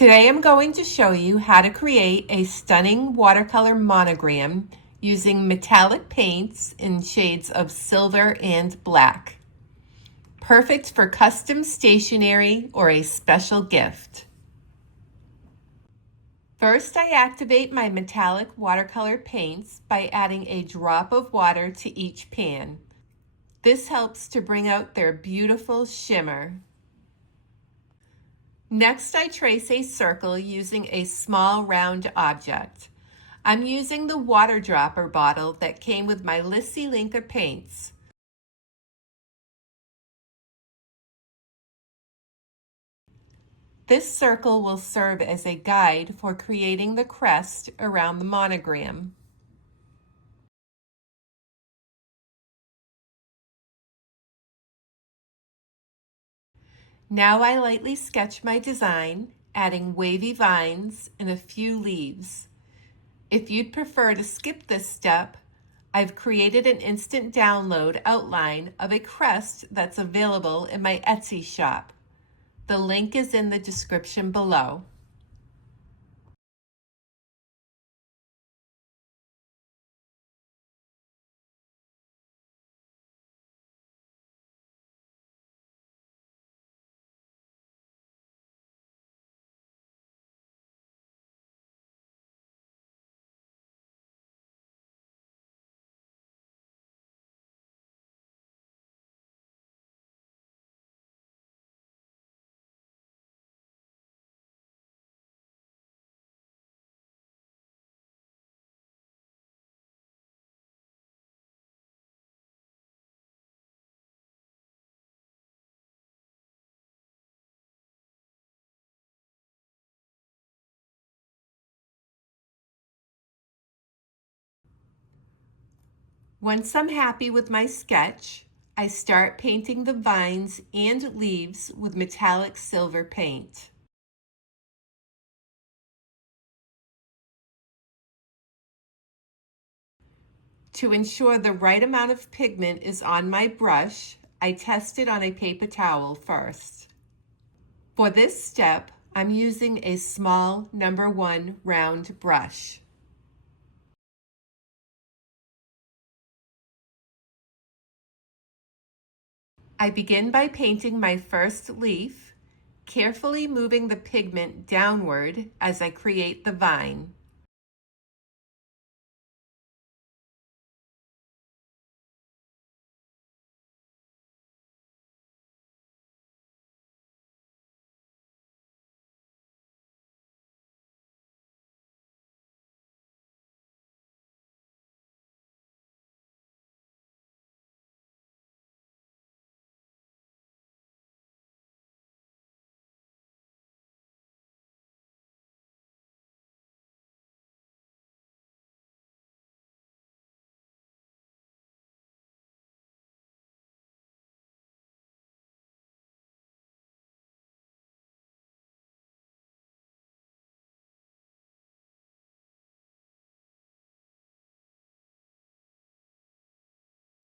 Today I'm going to show you how to create a stunning watercolor monogram using metallic paints in shades of silver and black. Perfect for custom stationery or a special gift. First, I activate my metallic watercolor paints by adding a drop of water to each pan. This helps to bring out their beautiful shimmer. Next, I trace a circle using a small round object. I'm using the water dropper bottle that came with my Lissy Linker paints. This circle will serve as a guide for creating the crest around the monogram. Now I lightly sketch my design, adding wavy vines and a few leaves. If you'd prefer to skip this step, I've created an instant download outline of a crest that's available in my Etsy shop. The link is in the description below. Once I'm happy with my sketch, I start painting the vines and leaves with metallic silver paint. To ensure the right amount of pigment is on my brush, I test it on a paper towel first. For this step, I'm using a small number 1 round brush. I begin by painting my first leaf, carefully moving the pigment downward as I create the vine.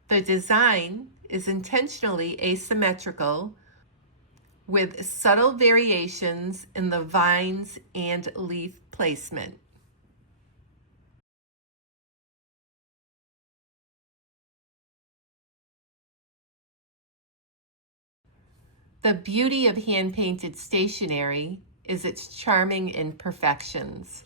The design is intentionally asymmetrical with subtle variations in the vines and leaf placement. The beauty of hand-painted stationery is its charming imperfections.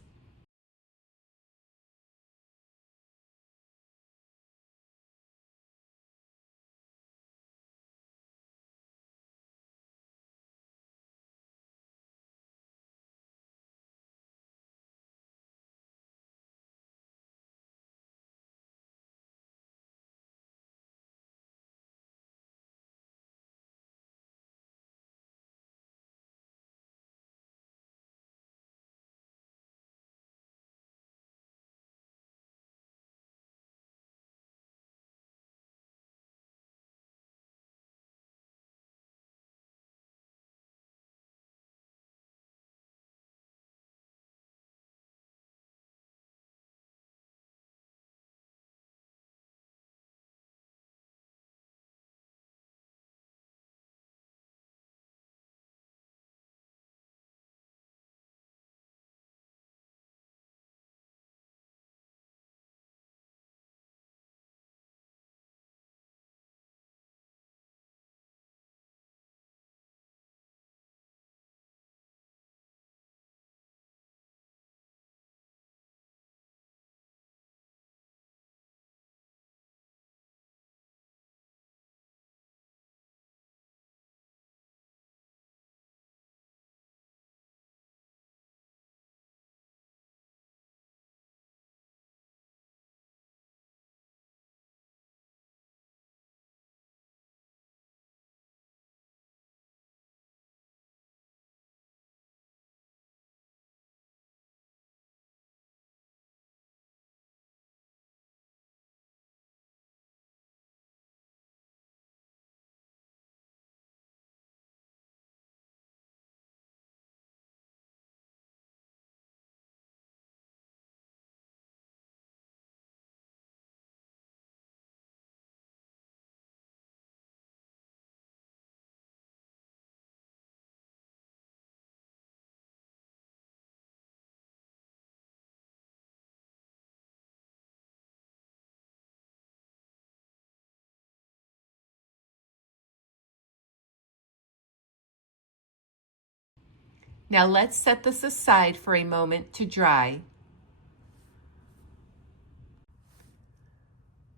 Now let's set this aside for a moment to dry.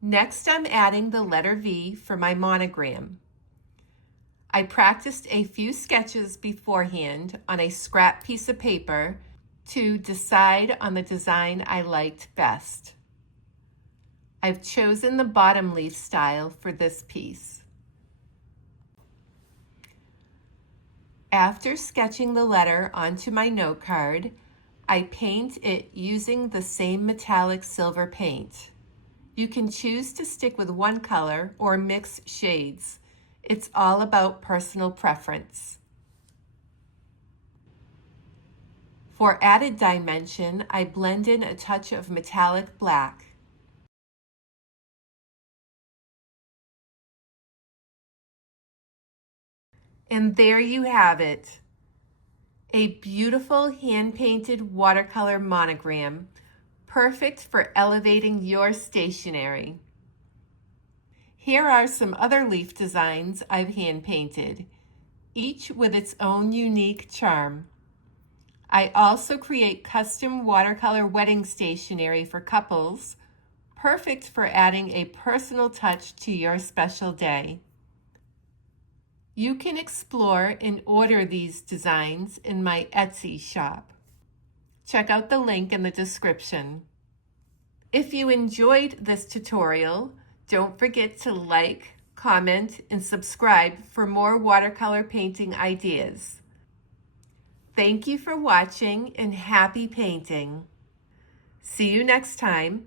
Next, I'm adding the letter V for my monogram. I practiced a few sketches beforehand on a scrap piece of paper to decide on the design I liked best. I've chosen the bottom leaf style for this piece. After sketching the letter onto my note card, I paint it using the same metallic silver paint. You can choose to stick with one color or mix shades. It's all about personal preference. For added dimension, I blend in a touch of metallic black. And there you have it, a beautiful hand-painted watercolor monogram, perfect for elevating your stationery. Here are some other leaf designs I've hand-painted, each with its own unique charm. I also create custom watercolor wedding stationery for couples, perfect for adding a personal touch to your special day. You can explore and order these designs in my Etsy shop. Check out the link in the description. If you enjoyed this tutorial, don't forget to like, comment, and subscribe for more watercolor painting ideas. Thank you for watching and happy painting. See you next time.